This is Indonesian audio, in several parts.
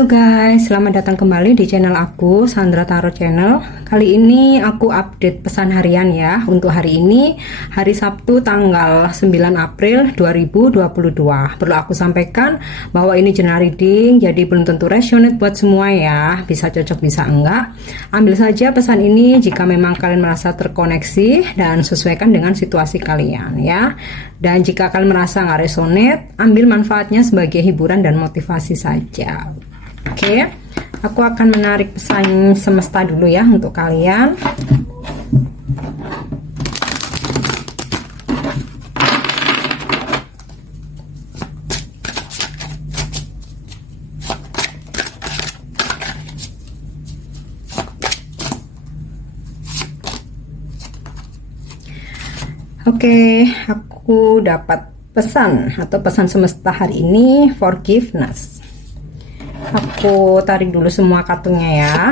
Halo guys, selamat datang kembali di channel aku, Sandra Tarot Channel. Kali ini aku update pesan harian ya. Untuk hari ini, hari Sabtu tanggal 9 April 2022. Perlu aku sampaikan bahwa ini general reading, jadi belum tentu resonate buat semua ya. Bisa cocok, bisa enggak. Ambil saja pesan ini jika memang kalian merasa terkoneksi dan sesuaikan dengan situasi kalian ya. Dan jika kalian merasa nggak resonate, ambil manfaatnya sebagai hiburan dan motivasi saja. Oke, aku akan menarik pesan semesta dulu ya untuk kalian. Oke, aku dapat pesan atau pesan semesta hari ini, forgiveness. Aku tarik dulu semua kartunya ya.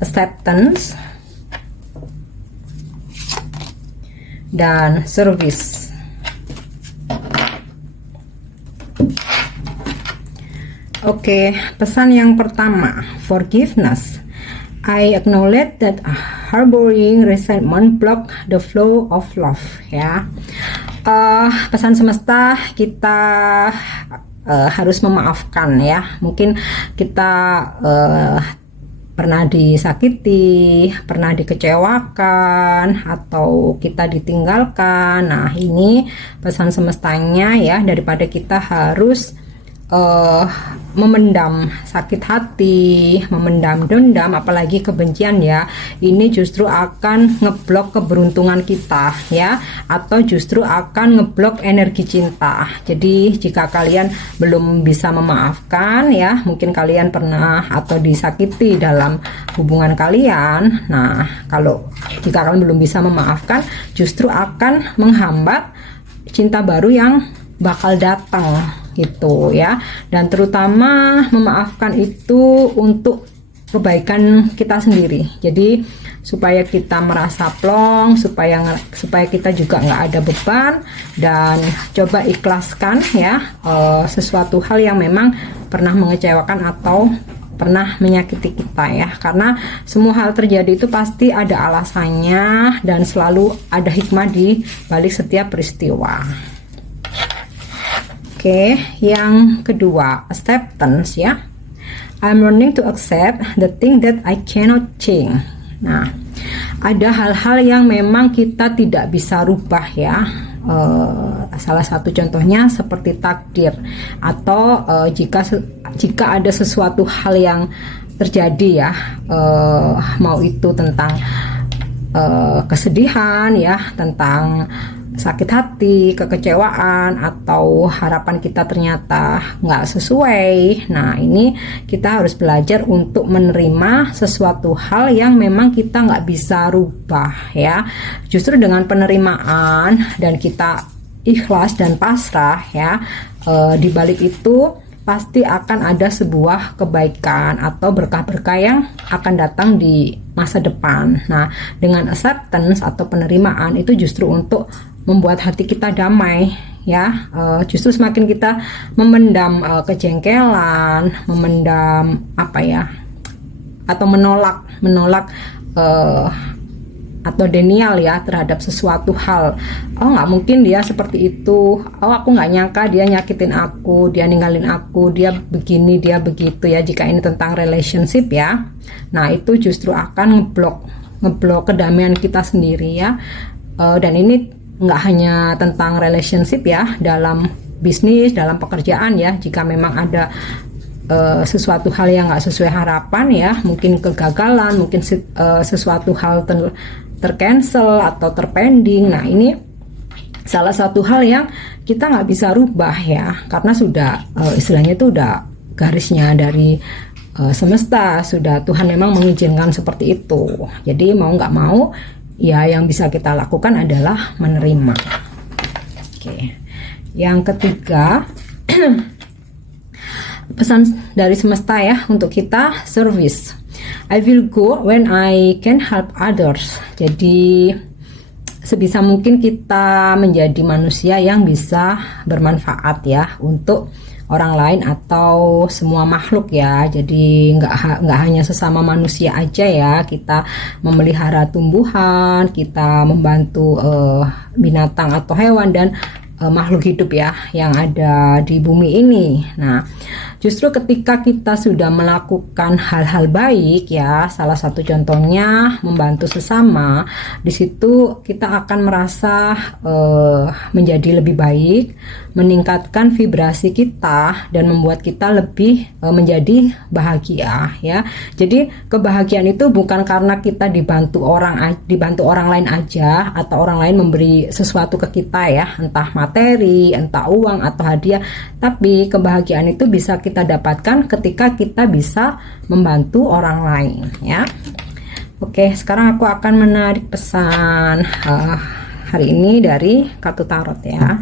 Acceptance dan service. Oke, pesan yang pertama, forgiveness. I acknowledge that harboring resentment block the flow of love ya. Pesan semesta, kita harus memaafkan ya. Mungkin kita pernah disakiti, pernah dikecewakan, atau kita ditinggalkan. Nah, ini pesan semestanya ya, daripada kita harus memendam sakit hati, memendam dendam, apalagi kebencian ya, ini justru akan ngeblok keberuntungan kita ya, atau justru akan ngeblok energi cinta. Jadi jika kalian belum bisa memaafkan ya, mungkin kalian pernah atau disakiti dalam hubungan kalian. Nah, jika kalian belum bisa memaafkan, justru akan menghambat cinta baru yang bakal datang gitu ya. Dan terutama memaafkan itu untuk kebaikan kita sendiri, jadi supaya kita merasa plong, supaya kita juga nggak ada beban, dan coba ikhlaskan ya sesuatu hal yang memang pernah mengecewakan atau pernah menyakiti kita ya, karena semua hal terjadi itu pasti ada alasannya dan selalu ada hikmah di balik setiap peristiwa. Oke, yang kedua, acceptance ya. I'm learning to accept the thing that I cannot change. Nah, ada hal-hal yang memang kita tidak bisa rubah ya. Salah satu contohnya seperti takdir, atau jika ada sesuatu hal yang terjadi ya, mau itu tentang kesedihan ya, tentang sakit hati, kekecewaan, atau harapan kita ternyata nggak sesuai. Nah, ini kita harus belajar untuk menerima sesuatu hal yang memang kita nggak bisa rubah ya. Justru dengan penerimaan dan kita ikhlas dan pasrah ya, di balik itu pasti akan ada sebuah kebaikan atau berkah-berkah yang akan datang di masa depan. Nah, dengan acceptance atau penerimaan itu justru untuk membuat hati kita damai ya. Justru semakin kita memendam kejengkelan, memendam atau menolak atau denial ya terhadap sesuatu hal. Oh, nggak mungkin dia seperti itu. Oh, aku nggak nyangka dia nyakitin aku, dia ninggalin aku, dia begini, dia begitu ya. Jika ini tentang relationship ya, nah itu justru akan ngeblok kedamaian kita sendiri ya. Dan ini nggak hanya tentang relationship ya, dalam bisnis, dalam pekerjaan ya. Jika memang ada sesuatu hal yang nggak sesuai harapan ya, mungkin kegagalan, mungkin sesuatu hal tercancel atau terpending. Nah, ini salah satu hal yang kita nggak bisa rubah ya, karena sudah istilahnya itu udah garisnya dari semesta, sudah Tuhan memang mengizinkan seperti itu. Jadi mau nggak mau ya, yang bisa kita lakukan adalah menerima. Oke, yang ketiga, pesan dari semesta ya untuk kita, service. I will go when I can help others. Jadi sebisa mungkin kita menjadi manusia yang bisa bermanfaat ya untuk orang lain atau semua makhluk ya. Jadi nggak hanya sesama manusia aja ya, kita memelihara tumbuhan, kita membantu binatang atau hewan dan makhluk hidup ya yang ada di bumi ini. Nah, justru ketika kita sudah melakukan hal-hal baik ya, salah satu contohnya membantu sesama, di situ kita akan merasa menjadi lebih baik, meningkatkan vibrasi kita dan membuat kita lebih menjadi bahagia ya. Jadi kebahagiaan itu bukan karena kita dibantu orang lain aja atau orang lain memberi sesuatu ke kita ya, entah materi, entah uang atau hadiah, tapi kebahagiaan itu bisa kita dapatkan ketika kita bisa membantu orang lain ya. Oke, sekarang aku akan menarik pesan hari ini dari kartu tarot ya.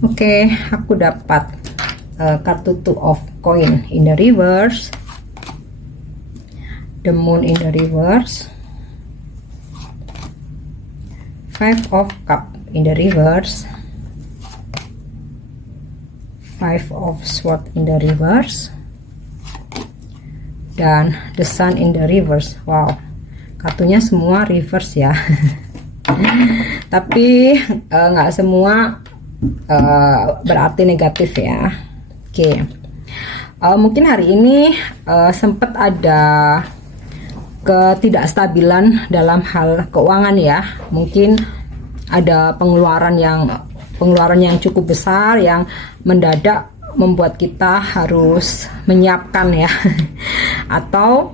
Oke, aku dapat kartu Two of Coin in the reverse, the Moon in the reverse, Five of Cup in the reverse, Five of Swords in the reverse, dan the Sun in the reverse. Wow, kartunya semua reverse ya. Tapi nggak semua berarti negatif ya. Oke, mungkin hari ini sempat ada ketidakstabilan dalam hal keuangan ya. Mungkin ada pengeluaran yang cukup besar yang mendadak membuat kita harus menyiapkan ya. Atau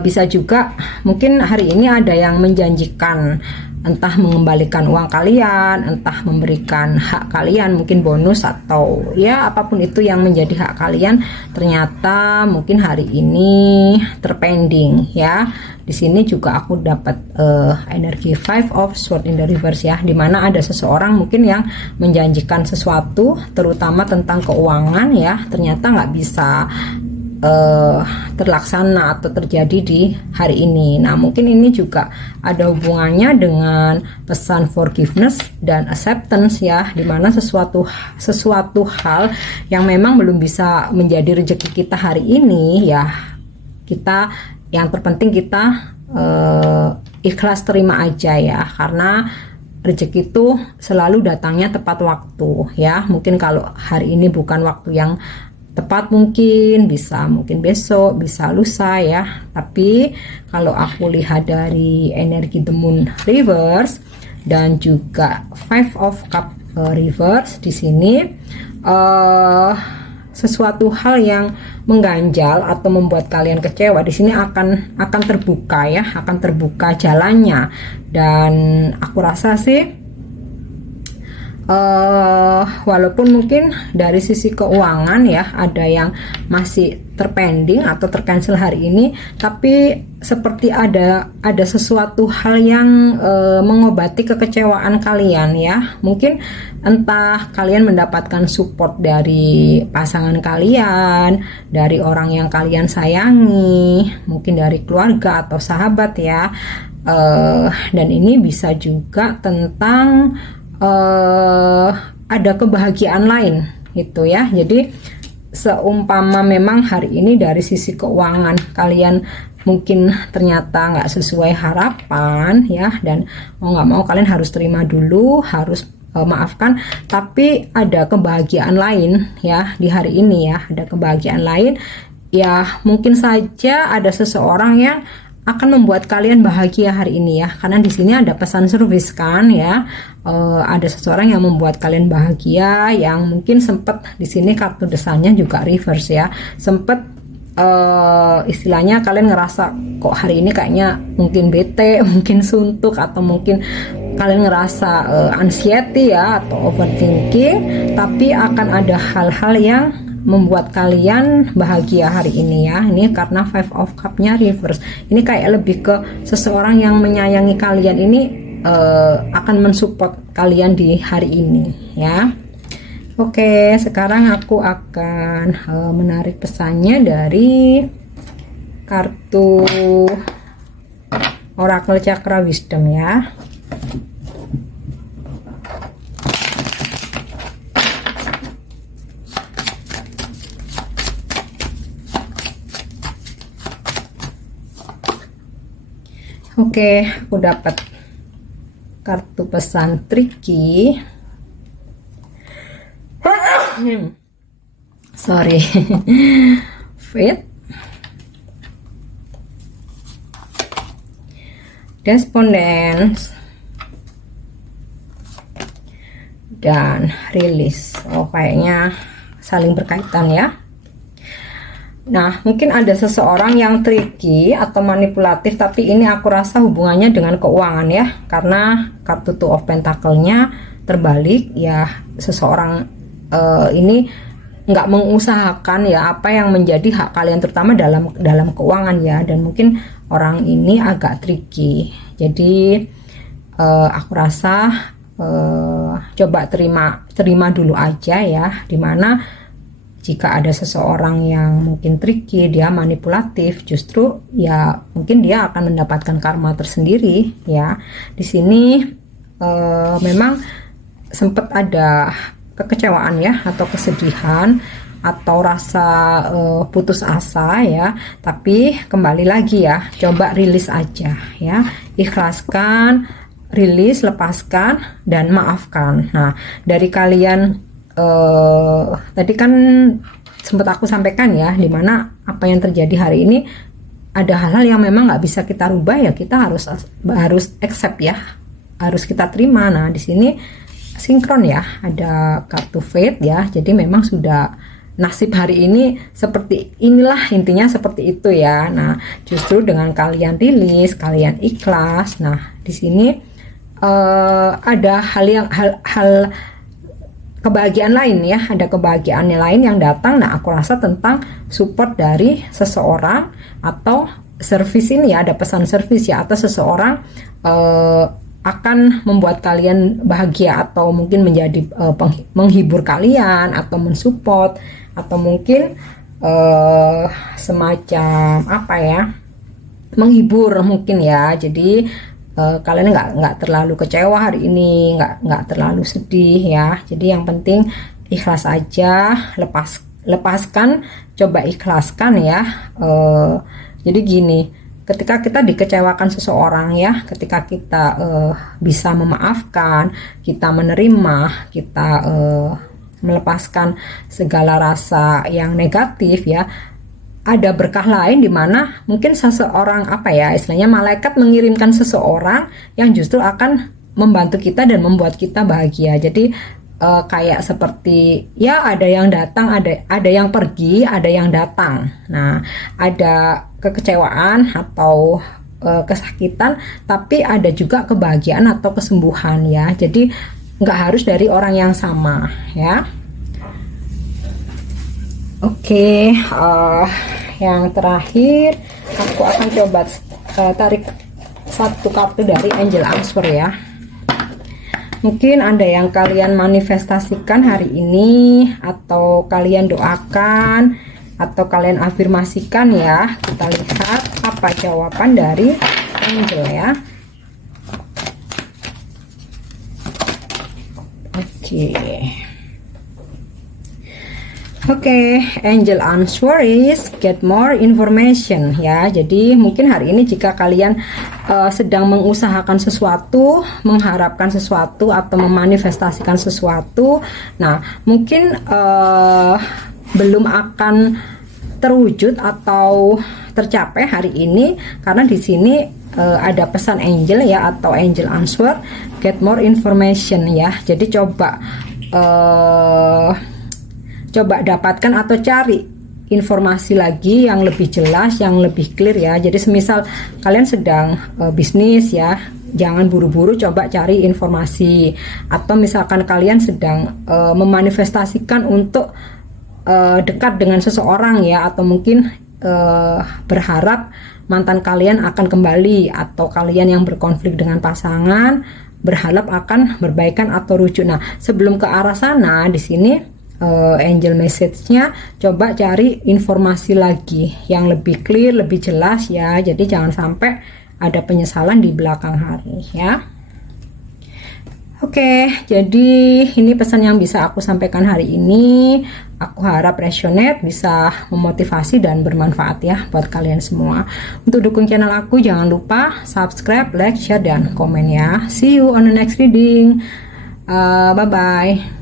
bisa juga mungkin hari ini ada yang menjanjikan entah mengembalikan uang kalian, entah memberikan hak kalian, mungkin bonus atau ya apapun itu yang menjadi hak kalian, ternyata mungkin hari ini terpending ya. Di sini juga aku dapat energi Five of Swords in the reverse ya, dimana ada seseorang mungkin yang menjanjikan sesuatu terutama tentang keuangan ya, ternyata nggak bisa terlaksana atau terjadi di hari ini. Nah, mungkin ini juga ada hubungannya dengan pesan forgiveness dan acceptance ya, dimana sesuatu hal yang memang belum bisa menjadi rezeki kita hari ini ya, kita yang terpenting kita ikhlas terima aja ya, karena rezeki itu selalu datangnya tepat waktu ya. Mungkin kalau hari ini bukan waktu yang tepat, mungkin besok, bisa lusa ya. Tapi kalau aku lihat dari energi The Moon reverse dan juga Five of Cup reverse di sini, sesuatu hal yang mengganjal atau membuat kalian kecewa di sini akan terbuka ya, akan terbuka jalannya. Dan aku rasa sih walaupun mungkin dari sisi keuangan ya ada yang masih terpending atau tercancel hari ini, tapi seperti ada sesuatu hal yang mengobati kekecewaan kalian ya. Mungkin entah kalian mendapatkan support dari pasangan kalian, dari orang yang kalian sayangi, mungkin dari keluarga atau sahabat ya. Dan ini bisa juga tentang ada kebahagiaan lain gitu ya. Jadi seumpama memang hari ini dari sisi keuangan kalian mungkin ternyata nggak sesuai harapan ya, dan mau nggak mau kalian harus terima dulu, harus maafkan, tapi ada kebahagiaan lain ya di hari ini ya, ada kebahagiaan lain ya. Mungkin saja ada seseorang yang akan membuat kalian bahagia hari ini ya, karena di sini ada pesan service kan ya. Ada seseorang yang membuat kalian bahagia, yang mungkin sempat di sini kartu desanya juga reverse ya, sempat istilahnya kalian ngerasa kok hari ini kayaknya mungkin bete, mungkin suntuk, atau mungkin kalian ngerasa anxiety ya atau overthinking, tapi akan ada hal-hal yang membuat kalian bahagia hari ini ya. Ini karena Five of Cup-nya reverse. Ini kayak lebih ke seseorang yang menyayangi kalian ini akan mensupport kalian di hari ini ya. Oke, sekarang aku akan menarik pesannya dari kartu Oracle Chakra Wisdom ya. Oke, aku dapat kartu pesan tricky. Sorry. Fate, Despondence, dan Release. Oh, kayaknya saling berkaitan ya. Nah, mungkin ada seseorang yang tricky atau manipulatif, tapi ini aku rasa hubungannya dengan keuangan ya, karena kartu Two of Pentacle-nya terbalik ya. Seseorang ini nggak mengusahakan ya apa yang menjadi hak kalian, terutama dalam keuangan ya, dan mungkin orang ini agak tricky. Jadi aku rasa coba terima dulu aja ya, dimana jika ada seseorang yang mungkin tricky, dia manipulatif, justru ya mungkin dia akan mendapatkan karma tersendiri ya. Di sini memang sempat ada kekecewaan ya, atau kesedihan, atau rasa putus asa ya, tapi kembali lagi ya, coba rilis aja ya, ikhlaskan, rilis, lepaskan, dan maafkan. Nah, dari kalian tadi kan sempat aku sampaikan ya, dimana apa yang terjadi hari ini ada hal-hal yang memang nggak bisa kita rubah ya, kita harus accept ya, harus kita terima. Nah, di sini sinkron ya, ada kartu Fate ya, jadi memang sudah nasib hari ini seperti inilah, intinya seperti itu ya. Nah, justru dengan kalian rilis, kalian ikhlas, nah di sini ada hal kebahagiaan lain ya, ada kebahagiaannya lain yang datang. Nah, aku rasa tentang support dari seseorang atau service ini ya, ada pesan service ya, atau seseorang akan membuat kalian bahagia, atau mungkin menjadi menghibur kalian, atau mensupport, atau mungkin semacam apa ya, menghibur mungkin ya. Jadi kalian nggak terlalu kecewa hari ini, nggak terlalu sedih ya. Jadi yang penting ikhlas aja, lepaskan, coba ikhlaskan ya. Jadi gini, ketika kita dikecewakan seseorang ya, ketika kita bisa memaafkan, kita menerima, kita melepaskan segala rasa yang negatif ya, ada berkah lain di mana mungkin seseorang apa ya, istilahnya malaikat mengirimkan seseorang yang justru akan membantu kita dan membuat kita bahagia. Jadi kayak seperti ya, ada yang datang, ada yang pergi, ada yang datang. Nah, ada kekecewaan atau kesakitan, tapi ada juga kebahagiaan atau kesembuhan ya. Jadi nggak harus dari orang yang sama ya. Oke, yang terakhir aku akan coba tarik satu kartu dari Angel Answer ya. Mungkin ada yang kalian manifestasikan hari ini, atau kalian doakan, atau kalian afirmasikan ya. Kita lihat apa jawaban dari Angel ya. Oke, Angel Answer is get more information ya. Jadi mungkin hari ini jika kalian sedang mengusahakan sesuatu, mengharapkan sesuatu, atau memanifestasikan sesuatu, nah mungkin belum akan terwujud atau tercapai hari ini, karena di sini ada pesan angel ya, atau Angel Answer get more information ya. Jadi coba dapatkan atau cari informasi lagi yang lebih jelas, yang lebih clear ya. Jadi semisal kalian sedang bisnis ya, jangan buru-buru, coba cari informasi. Atau misalkan kalian sedang memanifestasikan untuk dekat dengan seseorang ya, atau mungkin berharap mantan kalian akan kembali, atau kalian yang berkonflik dengan pasangan berharap akan berbaikan atau rujuk. Nah, sebelum ke arah sana, di sini angel message-nya coba cari informasi lagi yang lebih clear, lebih jelas ya. Jadi jangan sampai ada penyesalan di belakang hari ya. Oke, jadi ini pesan yang bisa aku sampaikan hari ini. Aku harap resonate, bisa memotivasi dan bermanfaat ya buat kalian semua. Untuk dukung channel aku, jangan lupa subscribe, like, share, dan komen ya. See you on the next reading. Bye-bye.